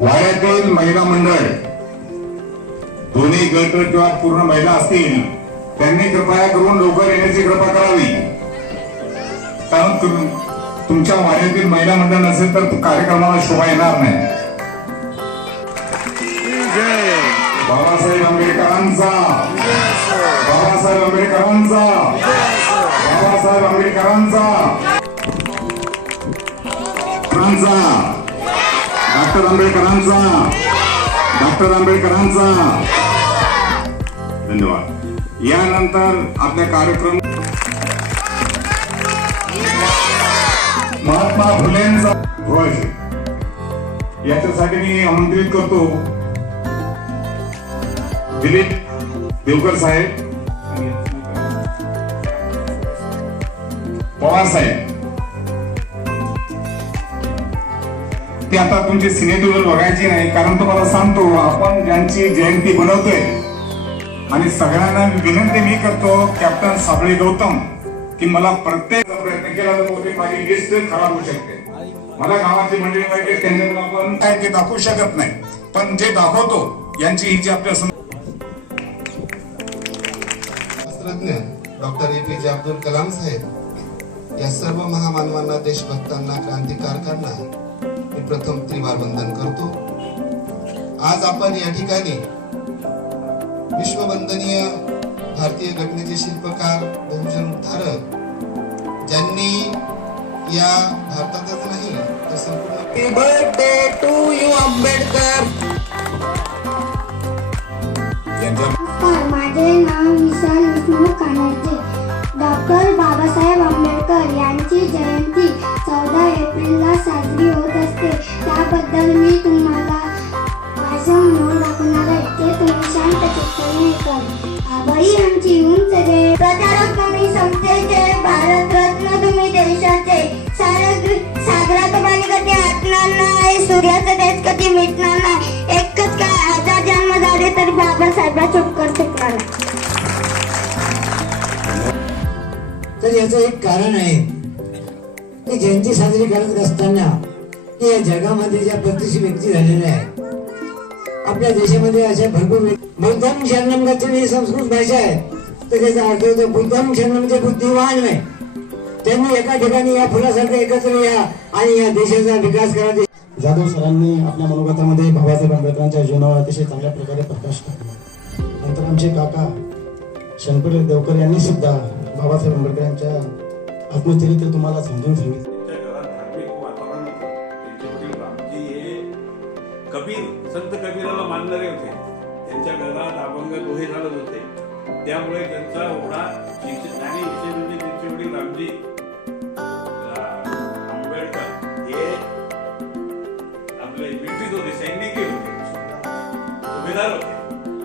वाड्यातील महिला मंडळ दोन्ही गट किंवा पूर्ण महिला असतील त्यांनी कृपया करून लवकर येण्याची कृपा करावी. कारण तुम- तुमच्या वाड्यातील महिला मंडळ नसेल तर कार्यक्रमाला शोभा येणार नाही. बाबासाहेब आंबेडकरांचा बाबासाहेब आंबेडकरांचा बाबासाहेब आंबेडकरांचा आंबेडकरांचा डॉक्टर आंबेडकरांचा. डॉक्टर आंबेडकरांचा. धन्यवाद. यानंतर आपल्या कार्यक्रम महात्मा फुलेंचा ध्वज याच्यासाठी मी आमंत्रित करतो. दिलीप देवकर साहेब. पवार साहेब. ते आता तुमची सिनेटूवर बघायची नाही कारण तुम्हाला सांगतो आपण ज्यांची जयंती बनवतोय आणि सगळ्यांना विनंती मी करतो कॅप्टन साबळे गौतम की मला प्रत्येक प्रयत्न केला तर माझी लिस्ट खराब होऊ शकते. मला गावाची मंडळी पाहिजे आहे, आपण काय ते दाखवू शकत नाही. पण जे दाखवतो यांची ही जी आपल्या शास्त्रज्ञ डॉक्टर ए पी जे अब्दुल कलाम साहेब या सर्व महामानवांना देशभक्तांना क्रांतिकारकांना मी प्रथम त्रिवार वंदन करतो आज आपण या ठिकाणी विश्ववंदनीय भारतीय घटनेचे शिल्पकार बहुजन उद्धारक ज्यांनी या भारतातच नाही तर संपूर्ण Ambedkar. यांच्या नमस्कार माझे नाव विशाल विष्णू कानडे डॉक्टर बाबासाहेब आंबेडकर यांची जयंती चौदा एप्रिलला साजरी तेज नाही. एकच काय हजार जन्म झाले तर बाबासाहेबांचे उपकार चुकणार तर याचं एक कारण आहे की जयंती साजरी करत असताना की या जगामध्ये ज्या प्रतिष्ठित व्यक्ती झालेल्या आहेत आपल्या देशामध्ये अशा भरपूर बुद्धम शरणम गती संस्कृत भाषा आहे. तर त्याचा अर्थ होतो बुद्धम शरणम म्हणजे बुद्धिवान आहे. त्यांनी एका ठिकाणी या फुलासारखं एकत्र या आणि या देशाचा विकास करा जाधव सरांनी आपल्या मनोगतामध्ये बाबासाहेब आंबेडकरांच्या जीवनावर अतिशय चांगल्या प्रकारे प्रकाश टाकला. नंतर आमचे काका शंकर देवकर यांनी सुद्धा बाबासाहेब आंबेडकरांच्या आत्मचरित्र तुम्हाला समजून सांगितलं. त्यांच्या घरात धार्मिक वातावरण होतं. त्यांचे वडील रामजी हे कबीर संत कबीराला मानणारे होते. त्यांच्या घरात अभंग दोहे झालत होते. त्यामुळे त्यांचा एवढा शिक्षण आणि विशेष म्हणजे त्यांचे वडील रामजी सुभेदार होते.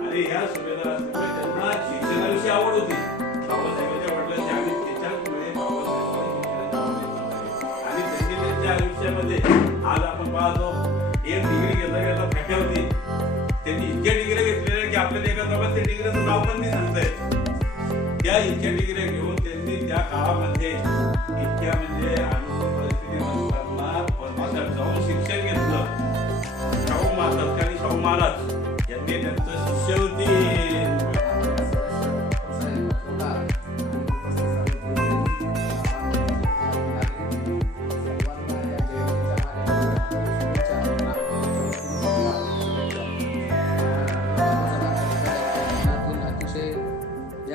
आणि ह्या सुभेदार असल्यामुळे त्यांना शिक्षणाविषयी आवड होती. बाबासाहेबांच्या वडिलांची आणि त्याच्यामुळे बाबासाहेबांनी आणि त्यांनी त्यांच्या आयुष्यामध्ये आज आपण पाहतो एक डिग्री घेता घेता फाट्या होती त्यांनी इतक्या डिग्री घेतलेल्या की आपल्याला एका जगात त्या डिग्रीचं नाव पण नाही सांगताय त्या इतक्या डिग्री घेऊन त्यांनी त्या काळामध्ये इतक्या म्हणजे अनुकूल परिस्थिती नसताना जाऊन शिक्षण घेतलं. शाहू महाराज आणि शाहू महाराज.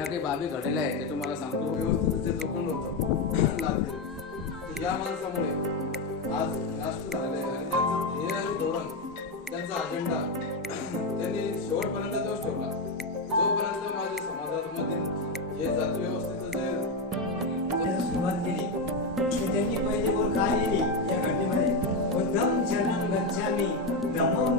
काही बाबी घडलेल्या आहेत ते तुम्हाला सांगतो. व्यवस्थित जे जोखून होतं लागले. या माणसामुळे आज राष्ट्र झालेलं आहे. आणि त्यांचं ध्येय आणि धोरण त्यांचा अजेंडा त्यांनी शेवटपर्यंत तोच ठेवला. जोपर्यंत माझ्या समाजामध्ये हे जाती व्यवस्थेचं जे सुरुवात केली की त्यांनी पहिली बोल काय लिहिली या घटनेमध्ये. उद्धम जनम गच्छामी दमम